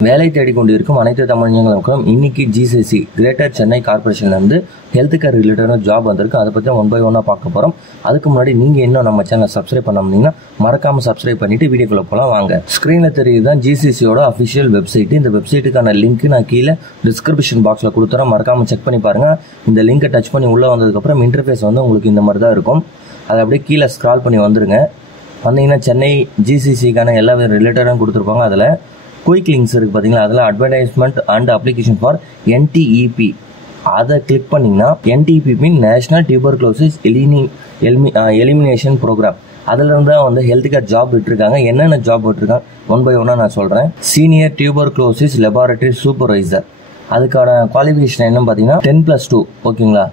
வேலை தேடிக்கொண்டிருக்கும் அனைத்து தமிழர்களுக்கும் இன்னைக்கு ஜிசிசி கிரேட்டர் சென்னை கார்பரேஷன்ல இருந்து ஹெல்த் கேர் ரிலேட்டடான ஜாப் வந்திருக்கு. அதை பற்றி ஒன் பை ஒன்னா பார்க்க போறோம். அதுக்கு முன்னாடி நீங்க இன்னும் நம்ம சேனல் சப்ஸ்கிரைப் பண்ணாமீங்கன்னா மறக்காம சப்ஸ்கிரைப் பண்ணிட்டு வீடியோக்குள்ள போலாம் வாங்க. ஸ்கிரீன்ல தெரியுதுதான் ஜிசிசியோட அஃபிஷியல் வெப்சைட். இந்த வெப்சைட்டுக்கான லிங்க் நான் கீழே டிஸ்கிரிப்ஷன் பாக்ஸ்ல கொடுத்துறேன், மறக்காம செக் பண்ணி பாருங்க. இந்த லிங்கை டச் பண்ணி உள்ள வந்ததுக்கு அப்புறம் இன்டர்ஃபேஸ் வந்து உங்களுக்கு இந்த மாதிரி தான் இருக்கும். அதை அப்படியே கீழே ஸ்க்ரால் பண்ணி வந்துருங்க. வந்தீங்கன்னா சென்னை ஜிசிசிக்கான எல்லா ரிலேட்டடும் கொடுத்துருப்பாங்க. அதில் குயிக் லிங்க்ஸ் இருக்குது பார்த்தீங்களா, அதில் advertisement and application for NTEP அதை கிளிக் பண்ணிங்கன்னா NTEP national tuberculosis elimination program அதில் இருந்து தான் வந்து ஹெல்த் கேர் ஜாப் விட்டுருக்காங்க. என்னென்ன ஜாப் விட்டுருக்காங்க ஒன் பை ஒன்னாக நான் சொல்கிறேன். சீனியர் டியூபர்குலோசிஸ் லெபார்டரி சூப்பர்வைசர், அதுக்கான குவாலிஃபிகேஷன் என்னன்னு பார்த்தீங்கன்னா 10+2 ஓகேங்களா.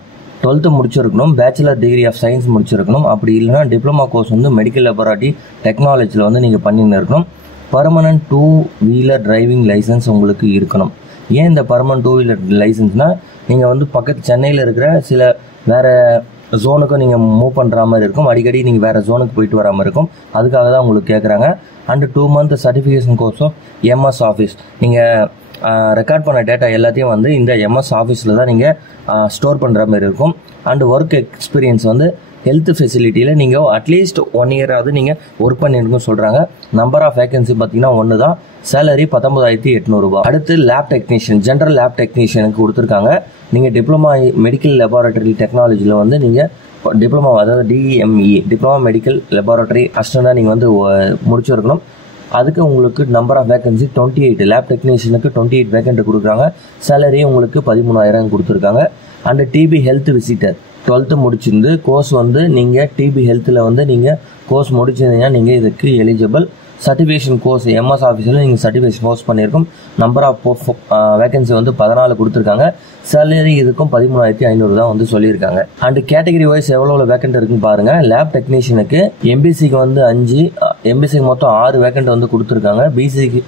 12th முடிச்சிருக்கணும், பேச்சுலர் டிகிரி ஆஃப் சயின்ஸ் முடிச்சிருக்கணும். அப்படி இல்லைனா டிப்ளமா கோர்ஸ் வந்து மெடிக்கல் லெபார்டரி டெக்னாலஜியில் வந்து நீங்கள் பண்ணின்னு இருக்கணும். பர்மனன்ட் 2 வீலர் டிரைவிங் லைசன்ஸ் உங்களுக்கு இருக்கணும். ஏன் இந்த பர்மனன்ட் 2 வீலர் லைசன்ஸ்னால் நீங்கள் வந்து பக்கத்து சென்னையில் இருக்கிற சில வேறு ஜோனுக்கும் நீங்கள் மூவ் பண்ணுற மாதிரி இருக்கும். அடிக்கடி நீங்கள் வேறு ஜோனுக்கு போயிட்டு வராமல் இருக்கும். அதுக்காக தான் உங்களுக்கு கேட்குறாங்க. அண்டு 2 month சர்டிஃபிகேஷன் கோர்ஸும் எம்எஸ் ஆஃபீஸ், நீங்கள் ரெக்கார்ட் பண்ண டேட்டா எல்லாத்தையும் வந்து இந்த எம்எஸ் ஆஃபீஸில் தான் நீங்கள் ஸ்டோர் பண்ணுற மாதிரி இருக்கும். அண்டு ஒர்க் எக்ஸ்பீரியன்ஸ் வந்து ஹெல்த் ஃபெசிலிட்டியில் நீங்கள் அட்லீஸ்ட் 1 year நீங்கள் ஒர்க் பண்ணியிருக்குன்னு சொல்கிறாங்க. நம்பர் ஆஃப் வேகன்சி பார்த்தீங்கன்னா 1 தான். சேலரி 19,800 ரூபாய். அடுத்து லேப் டெக்னீஷியன், ஜென்ரல் லேப் டெக்னீஷியனுக்கு கொடுத்துருக்காங்க. நீங்கள் டிப்ளமா மெடிக்கல் லெபார்டரி டெக்னாலஜியில் வந்து நீங்கள் டிப்ளமா, அதாவது டிஎம்இ டிப்ளமா மெடிக்கல் லெபார்டரி அசிஸ்டண்டாக நீங்கள் வந்து முடிச்சிருக்கணும். அதுக்கு உங்களுக்கு நம்பர் ஆஃப் வேகன்சி 28, லேப் டெக்னீஷியனுக்கு 28 வேகன்ட் கொடுக்குறாங்க. சேலரி உங்களுக்கு 13,000 கொடுத்துருக்காங்க. And TB health visitor 12th முடிச்சிருந்து கோர்ஸ் வந்து நீங்கள் டிபி ஹெல்த்தில் வந்து நீங்கள் கோர்ஸ் முடிச்சிருந்தீங்கன்னா நீங்கள் இதுக்கு எலிஜிபிள். சர்டிஃபிகேஷன் கோர்ஸ் எம்எஸ் ஆஃபீஸில் நீங்கள் சர்டிஃபிகேஷன் கோர்ஸ் பண்ணியிருக்கும். நம்பர் ஆஃப் வேகன்சி வந்து 14 கொடுத்துருக்காங்க. சேலரி இதுக்கும் 13,500 தான் வந்து சொல்லியிருக்காங்க. அண்ட் கேட்டகரி வைஸ் எவ்வளோ வேகன்ட் இருக்குன்னு பாருங்கள். லேப் டெக்னீஷியனுக்கு எம்பிசிக்கு வந்து 5, எம்பிசிக்கு மொத்தம் 6 வேகன்ட் வந்து கொடுத்துருக்காங்க. பிசிக்கு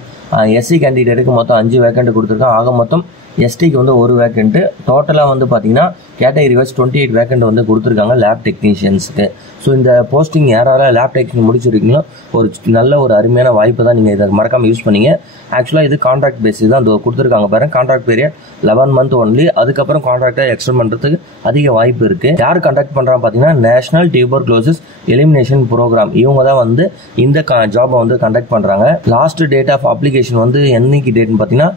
எஸ்சி கேண்டிடேட்டுக்கு மொத்தம் 5 வேகன்ட் கொடுத்துருக்காங்க. ஆக மொத்தம் எஸ்டிக்கு வந்து 1 வேகன்ட். டோட்டலாக வந்து பார்த்தீங்கன்னா கேட்டகரி வைஸ் 28 வேகன்ட் வந்து கொடுத்துருக்காங்க லேப் டெக்னீஷியன்ஸுக்கு. ஸோ இந்த போஸ்டிங் யாரால லேப் டெக்னீஷியன் முடிச்சிருக்கீங்களோ ஒரு நல்ல ஒரு அருமையான வாய்ப்பு தான். நீங்கள் இதை மறக்காமல் யூஸ் பண்ணீங்க. ஆக்சுவலாக இது கான்ட்ராக்ட் பேஸிஸ் தான் கொடுத்துருக்காங்க பாருங்க. Contract period 11 month only. அதுக்கப்புறம் கான்ட்ராக்டை எக்ஸ்டெண்ட் பண்ணுறதுக்கு அதிக வாய்ப்பு இருக்குது. யார் கான்டாக்ட் பண்ணுறாங்க பார்த்தீங்கன்னா நேஷனல் டியூபர்குலோசிஸ் எலிமினேஷன் ப்ரோக்ராம். இவங்க தான் வந்து இந்த ஜாபை வந்து கண்டக்ட் பண்ணுறாங்க. லாஸ்ட் டேட் ஆஃப் அப்ளிகேஷன் வந்து என்னைக்கு டேட்னு பார்த்தீங்கன்னா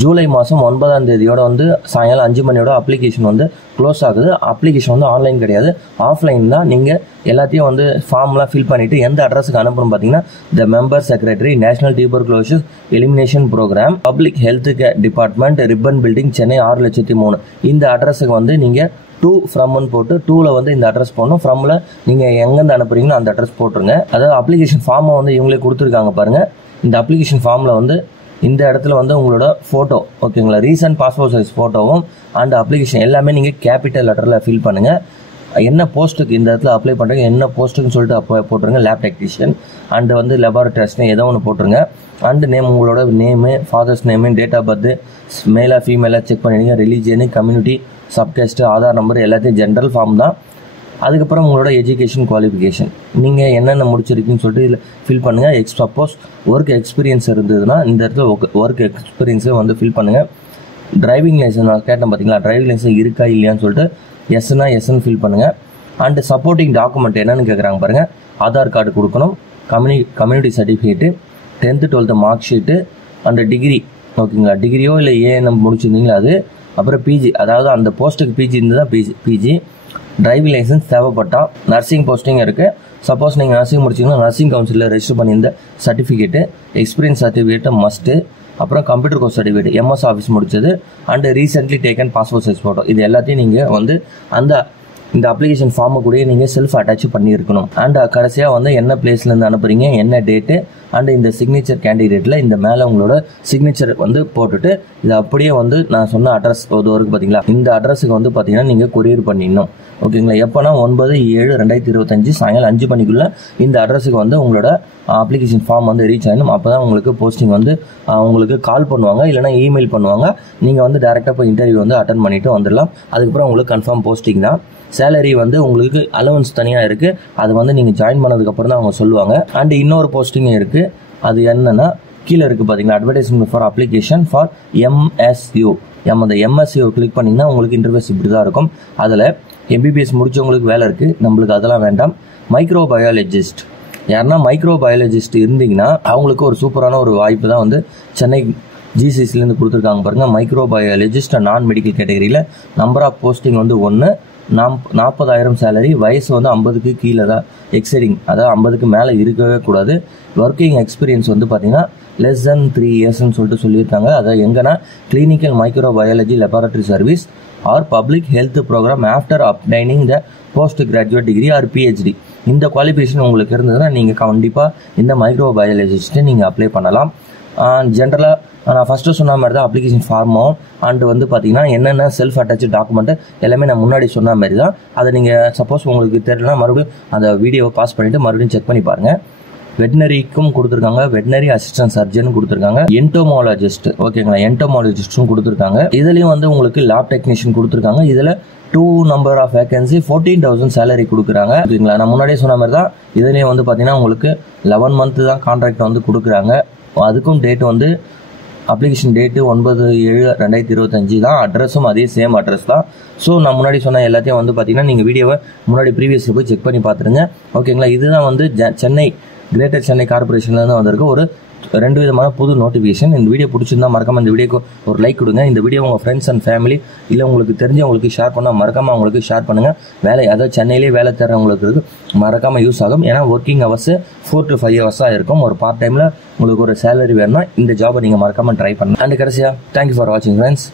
ஜூலை மாதம் 9ஆம் தேதியோட வந்து சாயங்காலம் 5 மணியோட அப்ளிகேஷன் வந்து க்ளோஸ் ஆகுது. அப்ளிகேஷன் வந்து ஆன்லைன் கிடையாது, ஆஃப்லைன் தான். நீங்கள் எல்லாத்தையும் வந்து ஃபார்ம்லாம் ஃபில் பண்ணிவிட்டு எந்த அட்ரஸுக்கு அனுப்பணும் பார்த்தீங்கன்னா the member secretary national tuberculosis elimination programme, public health care department, Ripon building, Chennai 6,03,000 இந்த அட்ரஸுக்கு வந்து நீங்கள் 2 ஃப்ரம்னு போட்டு 2ல் வந்து இந்த அட்ரஸ் போடணும். ஃப்ரம்மில் நீங்கள் எங்கேருந்து அனுப்புறீங்களோ அந்த அட்ரஸ் போட்டுருங்க. அதாவது அப்ளிகேஷன் ஃபார்மை வந்து இவங்களே கொடுத்துருக்காங்க பாருங்கள். இந்த அப்ளிகேஷன் ஃபார்மில் வந்து இந்த இடத்துல வந்து உங்களோட ஃபோட்டோ ஓகேங்களா, ரீசன்ட் பாஸ்போர்ட் சைஸ் ஃபோட்டோவும் அண்ட் அப்ளிகேஷன் எல்லாமே நீங்கள் கேபிட்டல் லெட்டரில் ஃபில் பண்ணுங்கள். என்ன போஸ்ட்டுக்கு இந்த இடத்துல அப்ளை பண்ணுறீங்க, என்ன போஸ்ட்டுன்னு சொல்லிட்டு போட்டுருங்க. லேப் டெக்னீஷியன் அண்ட் வந்து லெபார்டரி அசிஸ்டன்ட் ஏதோ ஒன்று போட்டுருங்க. அண்ட் நேம், உங்களோட name, father's name, date of birth, மேலாக ஃபீமேலாக செக் பண்ணிடுங்க. Religion, community, subcaste, Aadhaar number எல்லாத்தையும் ஜென்ரல் ஃபார்ம் தான். அதுக்கப்புறம் உங்களோட எஜுகேஷன் குவாலிஃபிகேஷன் நீங்கள் என்னென்ன முடிச்சிருக்கீங்கன்னு சொல்லிட்டு இதில் ஃபில் பண்ணுங்கள். சப்போஸ் ஒர்க் எக்ஸ்பீரியன்ஸ் இருந்ததுன்னா இந்த இடத்துல ஒர்க் எக்ஸ்பீரியன்ஸை வந்து ஃபில் பண்ணுங்கள். டிரைவிங் லைசன்ஸ் நான் கேட்டேன் பார்த்தீங்களா, டிரைவிங் லைசன்ஸ் இருக்கா இல்லையான்னு சொல்லிட்டு எஸ்னா எஸ்ன்னு ஃபில் பண்ணுங்கள். அண்டு சப்போர்ட்டிங் டாக்குமெண்ட் என்னென்னு கேட்குறாங்க பாருங்கள். ஆதார் கார்டு கொடுக்கணும், community certificate, 10th 12th mark sheet, and degree ஓகேங்களா, டிகிரியோ இல்லை ஏஎன்எம் முடிச்சிருந்தீங்களா அது, அப்புறம் பிஜி, அதாவது அந்த போஸ்ட்டுக்கு பிஜி இருந்ததுதான் பிஜி. டிரைவிங் லைசன்ஸ் தேவைப்பட்டா, நர்சிங் போஸ்டிங் இருக்குது. சப்போஸ் நீங்கள் நர்சிங் முடிச்சிங்கன்னா நர்சிங் கவுன்சிலில் ரெஜிஸ்டர் பண்ணியிருந்த சர்டிஃபிகேட்டு, எக்ஸ்பீரியன்ஸ் சர்டிஃபிகேட்டு மஸ்ட்டு, அப்புறம் computer course certificate, MS office முடிச்சது, and recently taken passport size photo, இது எல்லாத்தையும் நீங்கள் வந்து இந்த அப்ளிகேஷன் ஃபார்மை கூட நீங்கள் செல்ஃப் அட்டாச் பண்ணியிருக்கணும். அண்ட் கடைசியாக வந்து என்ன பிளேஸ்லேருந்து அனுப்புறீங்க, என்ன டேட்டு, அண்ட் இந்த சிக்னேச்சர் கேண்டிடேட்டில் இந்த மேலே உங்களோட சிக்னேச்சர் வந்து போட்டுட்டு இது அப்படியே வந்து நான் சொன்ன அட்ரஸ் ஒருக்கு பார்த்தீங்களா, இந்த அட்ரஸுக்கு வந்து பார்த்தீங்கன்னா நீங்கள் கொரியர் பண்ணிடணும் ஓகேங்களா. எப்போனா 9/7/2025 சாயங்காலம் 5 மணிக்குள்ளே இந்த அட்ரஸுக்கு வந்து உங்களோட அப்ளிகேஷன் ஃபார்ம் வந்து ரீச் ஆகணும். அப்போ தான் உங்களுக்கு போஸ்டிங் வந்து உங்களுக்கு கால் பண்ணுவாங்க, இல்லைனா இமெயில் பண்ணுவாங்க. நீங்கள் வந்து டேரெக்டாக போய் இன்டர்வியூ வந்து அட்டன் பண்ணிவிட்டு வந்துடலாம். அதுக்கப்புறம் உங்களுக்கு கன்ஃபார்ம் போஸ்டிங் தான். சேலரி வந்து உங்களுக்கு அலவன்ஸ் தனியாக இருக்குது, அது வந்து நீங்கள் ஜாயின் பண்ணதுக்கப்புறம் தான் அவங்க சொல்லுவாங்க. அண்ட் இன்னொரு போஸ்டிங் இருக்குது, அது என்னென்னா கீழே இருக்குது பார்த்தீங்களா advertisement for application for MSU. அந்த MSU கிளிக் பண்ணிங்கன்னா உங்களுக்கு இன்டர்ஃபேஸ் இப்படி தான் இருக்கும். அதில் MBBS முடிச்சவங்களுக்கு வேலை இருக்குது, நம்மளுக்கு அதெல்லாம் வேண்டாம். மைக்ரோபயாலஜிஸ்ட் யாருன்னா மைக்ரோபயாலஜிஸ்ட் இருந்தீங்கன்னா அவங்களுக்கு ஒரு சூப்பரான ஒரு வாய்ப்பு தான் வந்து சென்னை GCCலேருந்து கொடுத்துருக்காங்க பாருங்கள். மைக்ரோபயாலஜிஸ்ட் நான் மெடிக்கல் கேட்டகரியில் நம்பர் ஆஃப் போஸ்டிங் வந்து 1, 40,000 சேலரி, வயசு வந்து 50க்கு கீழே தான் எக்ஸைடிங், அதாவது 50க்கு மேலே இருக்கவே கூடாது. ஒர்க்கிங் எக்ஸ்பீரியன்ஸ் வந்து பார்த்தீங்கன்னா லெஸ் தென் 3 இயர்ஸ்ன்னு சொல்லிட்டு சொல்லியிருக்காங்க. அதாவது எங்கன்னா clinical microbiology laboratory service or public health programme after obtaining the post graduate degree or PhD. இந்த குவாலிஃபிகேஷன் உங்களுக்கு இருந்ததுன்னா நீங்கள் கண்டிப்பாக இந்த மைக்ரோபயாலஜிஸ்ட்டை நீங்கள் அப்ளை பண்ணலாம். ஜென்ரலாக நான் ஃபஸ்ட்டு சொன்ன மாதிரி தான் அப்ளிகேஷன் ஃபார்மும் அண்டு வந்து பார்த்தீங்கன்னா என்னென்ன செல்ஃப் அட்டாச்சு டாக்குமெண்ட்டு எல்லாமே நான் முன்னாடி சொன்ன மாதிரி தான். அதை நீங்கள் சப்போஸ் உங்களுக்கு தெரியலனா மறுபடியும் அந்த வீடியோவை பாஸ் பண்ணிவிட்டு மறுபடியும் செக் பண்ணி பாருங்கள். வெட்னரிக்கும் கொடுத்துருக்காங்க, வெட்னரி அசிஸ்டன்ட் சர்ஜன் கொடுத்துருக்காங்க, என்டோமாலஜிஸ்ட் ஓகேங்களா, என்டோமாலஜிஸ்ட்டும் கொடுத்துருக்காங்க. இதுலேயும் வந்து உங்களுக்கு லேப் டெக்னீஷியன் கொடுத்துருக்காங்க. இதில் 2 நம்பர் ஆஃப் வேகன்சி 14,000 சேலரி கொடுக்குறாங்க ஓகேங்களா. நான் முன்னாடியே சொன்ன மாதிரி தான் இதுலேயும் வந்து பார்த்தீங்கன்னா உங்களுக்கு 11 மந்த்து தான் கான்ட்ராக்ட் வந்து கொடுக்குறாங்க. அதுக்கும் டேட் வந்து அப்ளிகேஷன் டேட்டு 9/7/2025 தான். அட்ரஸும் அதே சேம் அட்ரஸ் தான். ஸோ நான் முன்னாடி சொன்ன எல்லாத்தையும் வந்து பார்த்தீங்கன்னா நீங்கள் வீடியோவை முன்னாடி ப்ரீவியஸில் போய் செக் பண்ணி பார்த்துருங்க ஓகேங்களா. இதுதான் வந்து சென்னை கிரேட்டர் சென்னை கார்பரேஷன்லேருந்து வந்திருக்கு ஒரு 2 விதமான புது நோட்டிஃபிகேஷன். இந்த வீடியோ பிடிச்சிருந்தா மறக்காமல் இந்த வீடியோக்கு ஒரு லைக் கொடுங்க. இந்த வீடியோ உங்கள் ஃப்ரெண்ட்ஸ் அண்ட் ஃபேமிலி இல்லை உங்களுக்கு தெரிஞ்சவங்களுக்கு ஷேர் பண்ணால் மறக்காமல் அவங்களுக்கு ஷேர் பண்ணுங்கள். வேலை அதாவது சென்னையிலேயே வேலை தரவங்களுக்கு மறக்காமல் யூஸ் ஆகும். ஏன்னா ஒர்க்கிங் ஹவர்ஸ் 4 to 5 ஹவர்ஸாக இருக்கும். ஒரு பார்ட் டைமில் உங்களுக்கு ஒரு சேலரி வேணும்னா இந்த ஜாபை நீங்கள் மறக்காமல் ட்ரை பண்ணுங்கள். அண்ட் கடைசியாக தேங்க்யூ ஃபார் வாட்சிங் ஃப்ரெண்ட்ஸ்.